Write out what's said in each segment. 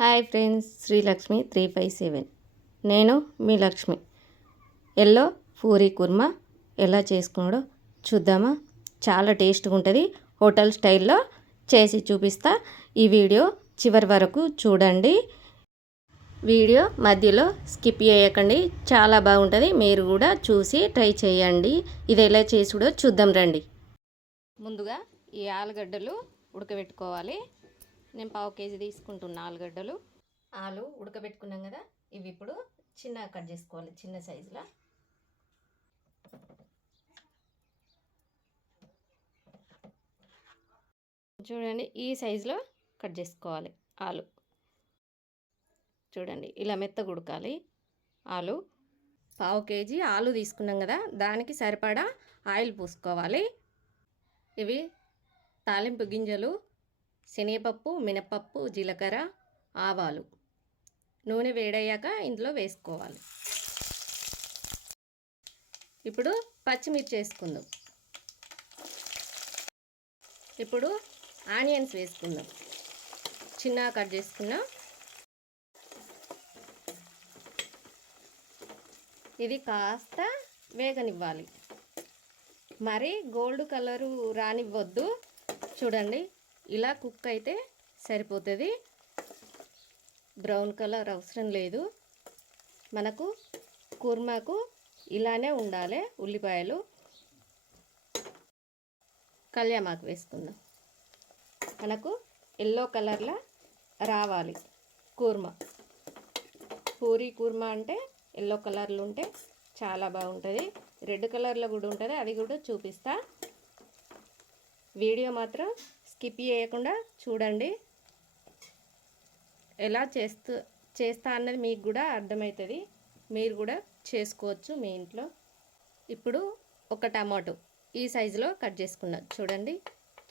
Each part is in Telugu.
Hi friends, Srilakshmi 357. నేను మీ లక్ష్మి. ఎల్లో పూరీ కుర్మా ఎలా చేసుకున్నాడో చూద్దామా. చాలా టేస్ట్గా ఉంటుంది. హోటల్ స్టైల్లో చేసి చూపిస్తా. ఈ వీడియో చివరి వరకు చూడండి. వీడియో మధ్యలో స్కిప్ చేయకండి, చాలా బాగుంటుంది. మీరు కూడా చూసి ట్రై చేయండి. ఇది ఎలా చేసుడో చూద్దాం రండి. ముందుగా ఈ ఆలుగడ్డలు ఉడకబెట్టుకోవాలి. నేను 1/2 కేజీ తీసుకుంటున్నా ఆలుగడ్డలు. ఆలు ఉడకబెట్టుకున్నాం కదా, ఇవి ఇప్పుడు చిన్నగా కట్ చేసుకోవాలి, చిన్న సైజులో. చూడండి, ఈ సైజులో కట్ చేసుకోవాలి ఆలు. చూడండి, ఇలా మెత్తగా ఉడకాలి ఆలు. 1/2 కేజీ ఆలు తీసుకున్నాం కదా, దానికి సరిపడా ఆయిల్ పూసుకోవాలి. ఇవి తాలింపు గింజలు, శనగపప్పు, మినపప్పు, జీలకర్ర, ఆవాలు. నూనె వేడయ్యాక ఇందులో వేసుకోవాలి. ఇప్పుడు పచ్చిమిర్చి వేసుకుందాం. ఇప్పుడు ఆనియన్స్ వేసుకుందాం, చిన్నగా కట్ చేసుకున్నాం. ఇది కాస్త వేగనివ్వాలి, మరి గోల్డ్ కలరు రానివ్వద్దు. చూడండి, ఇలా కుక్ అయితే సరిపోతుంది. బ్రౌన్ కలర్ అవసరం లేదు. మనకు కుర్మాకు ఇలానే ఉండాలి. ఉల్లిపాయలు, కళ్యామాకు వేసుకుందాం. మనకు ఎల్లో కలర్లో రావాలి కుర్మా. పూరీ కుర్మా అంటే ఎల్లో కలర్లో ఉంటే చాలా బాగుంటుంది. రెడ్ కలర్లో కూడా ఉంటుంది, అది కూడా చూపిస్తా. వీడియో మాత్రం స్కిప్ చేయకుండా చూడండి. ఎలా చేస్తా అన్నది మీకు కూడా అర్థమవుతుంది. మీరు కూడా చేసుకోవచ్చు మీ ఇంట్లో. ఇప్పుడు ఒక టమాటో ఈ సైజులో కట్ చేసుకున్నా. చూడండి,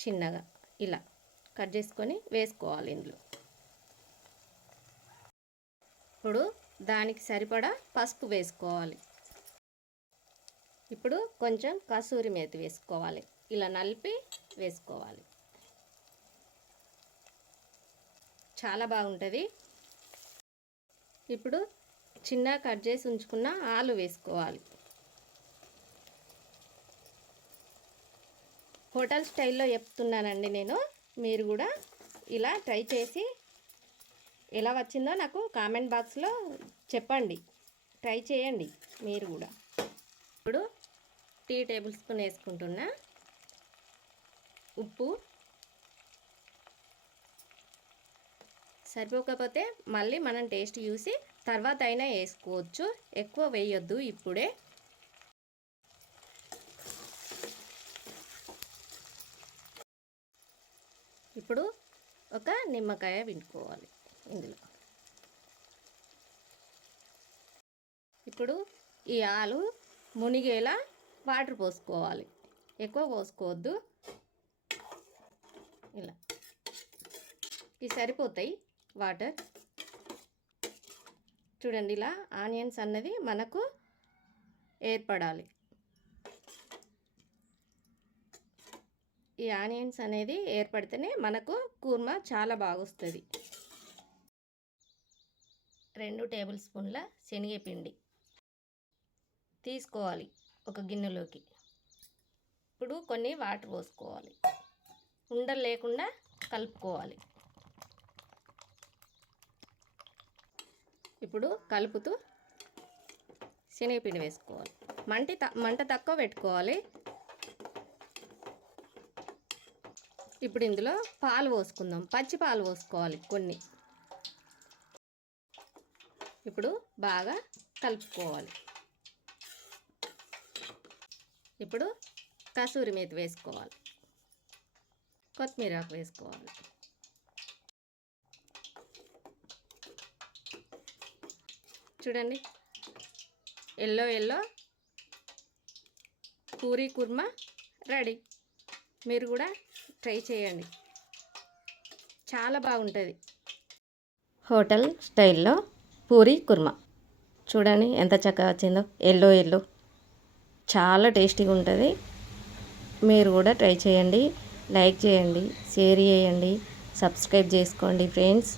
చిన్నగా ఇలా కట్ చేసుకొని వేసుకోవాలి ఇందులో. ఇప్పుడు దానికి సరిపడా పసుపు వేసుకోవాలి. ఇప్పుడు కొంచెం కసూరి మేతి వేసుకోవాలి. ఇలా నలిపి వేసుకోవాలి, చాలా బాగుంటుంది. ఇప్పుడు చిన్న కట్ చేసి ఉంచుకున్న ఆలు వేసుకోవాలి. హోటల్ స్టైల్లో చెప్తున్నానండి నేను. మీరు కూడా ఇలా ట్రై చేసి ఎలా వచ్చిందో నాకు కామెంట్ బాక్స్లో చెప్పండి. ట్రై చేయండి మీరు కూడా. ఇప్పుడు 3 టేబుల్ స్పూన్ వేసుకుంటున్నా ఉప్పు. సరిపోకపోతే మళ్ళీ మనం టేస్ట్ చూసి తర్వాత అయినా వేసుకోవచ్చు, ఎక్కువ వేయొద్దు ఇప్పుడే. ఇప్పుడు ఒక నిమ్మకాయ పిండుకోవాలి ఇందులో. ఇప్పుడు ఈ ఆలు మునిగేలా వాటర్ పోసుకోవాలి, ఎక్కువ పోసుకోవద్దు. ఇలా ఇవి సరిపోతాయి వాటర్. చూడండి, ఇలా ఆనియన్స్ అన్నది మనకు ఏర్పడాలి. ఈ ఆనియన్స్ అనేది ఏర్పడితేనే మనకు కుర్మా చాలా బాగొస్తుంది. 2 టేబుల్ స్పూన్ల శనగపిండి తీసుకోవాలి ఒక గిన్నెలోకి. ఇప్పుడు కొన్ని వాటర్ పోసుకోవాలి, ఉండలు లేకుండా కలుపుకోవాలి. ఇప్పుడు కలుపుతూ శనగపిండి వేసుకోవాలి. మంట తక్కువ పెట్టుకోవాలి. ఇప్పుడు ఇందులో పాలు పోసుకుందాం. పచ్చి పాలు పోసుకోవాలి కొన్ని. ఇప్పుడు బాగా కలుపుకోవాలి. ఇప్పుడు కసూరి మేతి వేసుకోవాలి, కొత్తిమీర ఆకు వేసుకోవాలి. చూడండి, ఎల్లో పూరీ కుర్మా రెడీ. మీరు కూడా ట్రై చేయండి, చాలా బాగుంటుంది. హోటల్ స్టైల్లో పూరీ కుర్మా చూడండి ఎంత చక్కగా వచ్చిందో. ఎల్లో చాలా టేస్టీగా ఉంటుంది. మీరు కూడా ట్రై చేయండి. లైక్ చేయండి, షేర్ చేయండి, సబ్స్క్రైబ్ చేసుకోండి ఫ్రెండ్స్.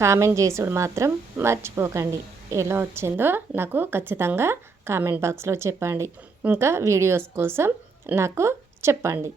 కామెంట్ చేసుడు మాత్రం మర్చిపోకండి. ఎలా వచ్చిందో నాకు ఖచ్చితంగా కామెంట్ బాక్స్లో చెప్పండి. ఇంకా వీడియోస్ కోసం నాకు చెప్పండి.